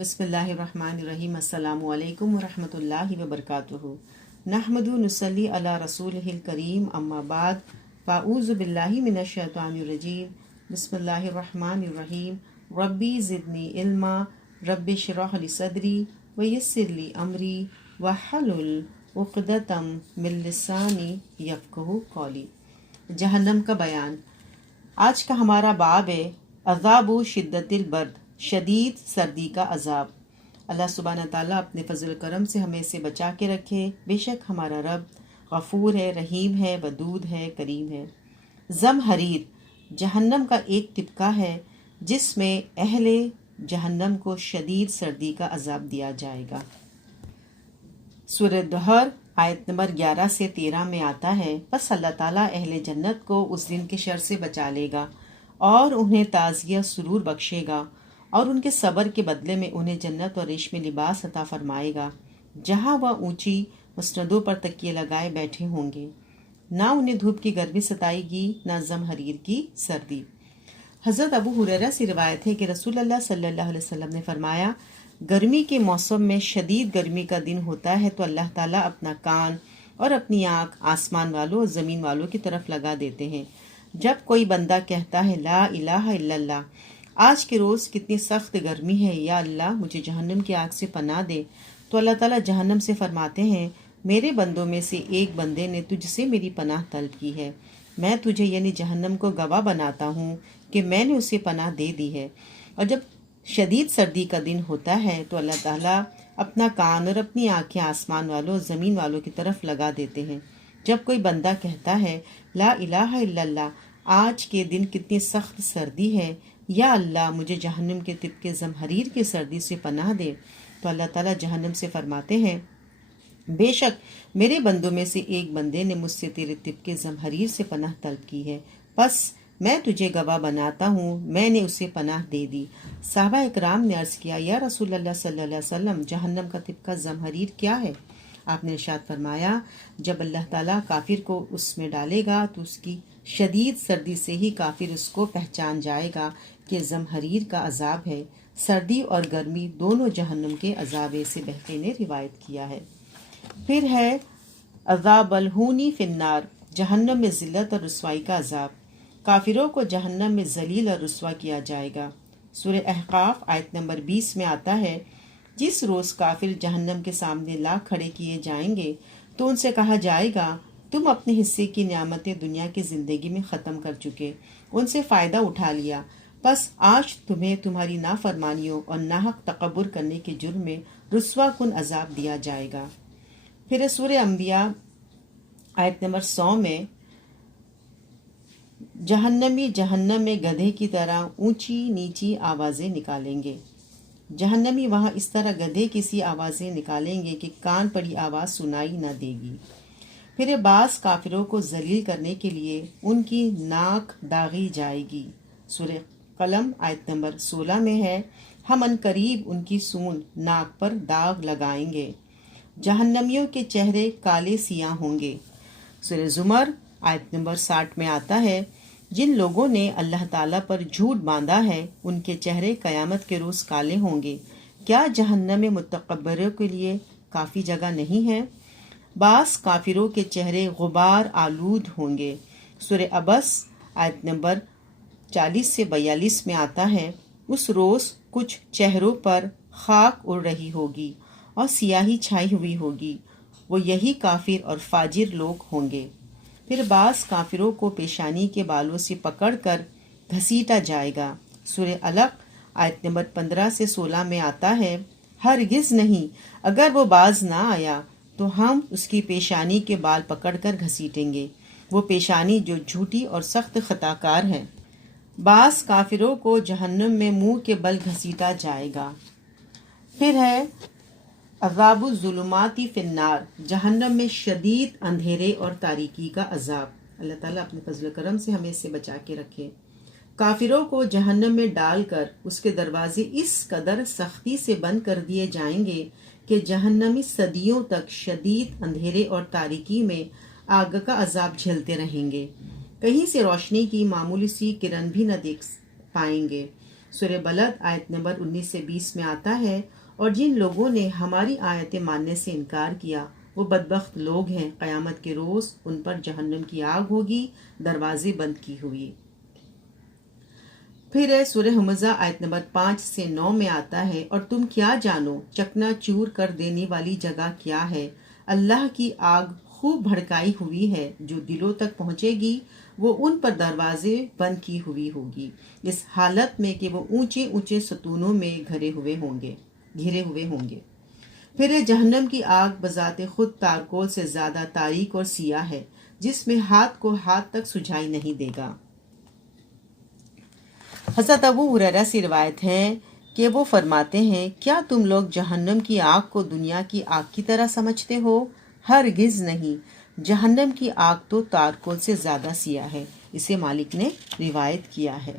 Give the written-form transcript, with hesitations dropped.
بسم اللہ الرحمن الرحیم۔ السلام علیکم ورحمۃ اللہ وبرکاتہ۔ نحمد نصلی علی رسولہ الکریم، اما بعد، فاعوذ باللہ من الشیطان الرجیم، بسم اللہ الرحمن الرحیم۔ ربی زدنی علما، رب اشرح لی صدری ویسر لی امری واحلل عقدۃ من لسانی یفقہوا قولی۔ جہنم کا بیان۔ آج کا ہمارا باب ہے عذاب شدت البرد، شدید سردی کا عذاب۔ اللہ سبحانہ تعالیٰ اپنے فضل کرم سے ہمیں اسے بچا کے رکھے۔ بے شک ہمارا رب غفور ہے، رحیم ہے، ودود ہے، کریم ہے۔ زمہریر جہنم کا ایک طبقہ ہے جس میں اہل جہنم کو شدید سردی کا عذاب دیا جائے گا۔ سورہ دہر آیت نمبر 11 سے 13 میں آتا ہے، بس اللہ تعالیٰ اہل جنت کو اس دن کے شر سے بچا لے گا اور انہیں تعزیہ سرور بخشے گا، اور ان کے صبر کے بدلے میں انہیں جنت اور ریشمی لباس عطا فرمائے گا، جہاں وہ اونچی مسندوں پر تکیے لگائے بیٹھے ہوں گے۔ نہ انہیں دھوپ کی گرمی ستائے گی، نہ زمہریر کی سردی۔ حضرت ابو ہریرہ سے روایت ہے کہ رسول اللہ صلی اللہ علیہ وسلم نے فرمایا، گرمی کے موسم میں شدید گرمی کا دن ہوتا ہے تو اللہ تعالیٰ اپنا کان اور اپنی آنکھ آسمان والوں اور زمین والوں کی طرف لگا دیتے ہیں۔ جب کوئی بندہ کہتا ہے لا الہ الا اللہ، آج کے روز کتنی سخت گرمی ہے، یا اللہ مجھے جہنم کی آگ سے پناہ دے، تو اللہ تعالیٰ جہنم سے فرماتے ہیں، میرے بندوں میں سے ایک بندے نے تجھ سے میری پناہ طلب کی ہے، میں تجھے یعنی جہنم کو گواہ بناتا ہوں کہ میں نے اسے پناہ دے دی ہے۔ اور جب شدید سردی کا دن ہوتا ہے تو اللہ تعالیٰ اپنا کان اور اپنی آنکھیں آسمان والوں اور زمین والوں کی طرف لگا دیتے ہیں۔ جب کوئی بندہ کہتا ہے لا الہ الا اللہ، آج کے دن کتنی سخت سردی ہے، یا اللہ مجھے جہنم کے طبقے زمہریر کی سردی سے پناہ دے، تو اللہ تعالیٰ جہنم سے فرماتے ہیں، بے شک میرے بندوں میں سے ایک بندے نے مجھ سے تیرے طبقے زمہریر سے پناہ طلب کی ہے، بس میں تجھے گواہ بناتا ہوں میں نے اسے پناہ دے دی۔ صحابہ اکرام نے عرض کیا، یا رسول اللہ صلی اللہ علیہ وسلم، جہنم کا طبقہ زمہریر کیا ہے؟ آپ نے ارشاد فرمایا، جب اللہ تعالیٰ کافر کو اس میں ڈالے گا تو اس کی شدید سردی سے ہی کافر اس کو پہچان جائے گا کہ زمہریر کا عذاب ہے۔ سردی اور گرمی دونوں جہنم کے عذاب سے بہتے نے روایت کیا ہے۔ پھر ہے عذاب الہونی فی النار، جہنم میں ذلت اور رسوائی کا عذاب۔ کافروں کو جہنم میں ذلیل اور رسوا کیا جائے گا۔ سورہ احقاف آیت نمبر 20 میں آتا ہے، جس روز کافر جہنم کے سامنے لا کھڑے کیے جائیں گے تو ان سے کہا جائے گا، تم اپنے حصے کی نعمتیں دنیا کی زندگی میں ختم کر چکے، ان سے فائدہ اٹھا لیا، بس آج تمہیں تمہاری نافرمانیوں اور ناحق تکبر کرنے کے جرم میں رسوا کن عذاب دیا جائے گا۔ پھر سورہ انبیاء آیت نمبر 100 میں، جہنمی جہنم میں گدھے کی طرح اونچی نیچی آوازیں نکالیں گے۔ جہنمی وہاں اس طرح گدھے کی سی آوازیں نکالیں گے کہ کان پڑی آواز سنائی نہ دے گی۔ پھر بعض کافروں کو ذلیل کرنے کے لیے ان کی ناک داغی جائے گی۔ سورہ قلم آیت نمبر 16 میں ہے، ہم ان قریب ان کی سون ناک پر داغ لگائیں گے، جہنمیوں کے چہرے کالے سیاہ ہوں گے۔ سورہ زمر آیت نمبر 60 میں آتا ہے، جن لوگوں نے اللہ تعالیٰ پر جھوٹ باندھا ہے ان کے چہرے قیامت کے روز کالے ہوں گے، کیا جہنم میں متکبروں کے لیے کافی جگہ نہیں ہے؟ بعض کافروں کے چہرے غبار آلود ہوں گے۔ سورہ عبس آیت نمبر 40 سے 42 میں آتا ہے، اس روز کچھ چہروں پر خاک اڑ رہی ہوگی اور سیاہی چھائی ہوئی ہوگی، وہ یہی کافر اور فاجر لوگ ہوں گے۔ پھر بعض کافروں کو پیشانی کے بالوں سے پکڑ کر گھسیٹا جائے گا۔ سورہ علق آیت نمبر 15 سے 16 میں آتا ہے، ہرگز نہیں، اگر وہ باز نہ آیا تو ہم اس کی پیشانی کے بال پکڑ کر گھسیٹیں گے، وہ پیشانی جو جھوٹی اور سخت خطا کار ہے۔ بعض کافروں کو جہنم میں منہ کے بل گھسیٹا جائے گا۔ پھر ہے عذاب الظلمات فی النار، جہنم میں شدید اندھیرے اور تاریکی کا عذاب۔ اللہ تعالیٰ اپنے فضل و کرم سے ہمیں اس سے بچا کے رکھے۔ کافروں کو جہنم میں ڈال کر اس کے دروازے اس قدر سختی سے بند کر دیے جائیں گے کہ جہنمی صدیوں تک شدید اندھیرے اور تاریکی میں آگ کا عذاب جھیلتے رہیں گے، کہیں سے روشنی کی معمولی سی کرن بھی نہ دیکھ پائیں گے۔ سورہ بلد آیت نمبر 19 سے 20 میں آتا ہے، اور جن لوگوں نے ہماری آیتیں ماننے سے انکار کیا وہ بدبخت لوگ ہیں، قیامت کے روز ان پر جہنم کی آگ ہوگی، دروازے بند کی ہوئی۔ پھر سورہ حمزہ آیت نمبر 5 سے 9 میں آتا ہے، اور تم کیا جانو چکنا چور کر دینے والی جگہ کیا ہے؟ اللہ کی آگ خوب بھڑکائی ہوئی ہے، جو دلوں تک پہنچے گی، وہ ان پر دروازے بند کی ہوئی ہوگی، اس حالت میں کہ وہ اونچے اونچے ستونوں میں گھرے ہوئے ہوں گے۔ پھر جہنم کی آگ بذات خود تارکول سے زیادہ تاریک اور سیاہ ہے، جس میں ہاتھ کو ہاتھ تک سجھائی نہیں دے گا۔ حضرت ابو ہریرہ سے روایت ہے کہ وہ فرماتے ہیں، کیا تم لوگ جہنم کی آگ کو دنیا کی آگ کی طرح سمجھتے ہو؟ ہرگز نہیں، جہنم کی آگ تو تارکول سے زیادہ سیاہ ہے۔ اسے مالک نے روایت کیا ہے۔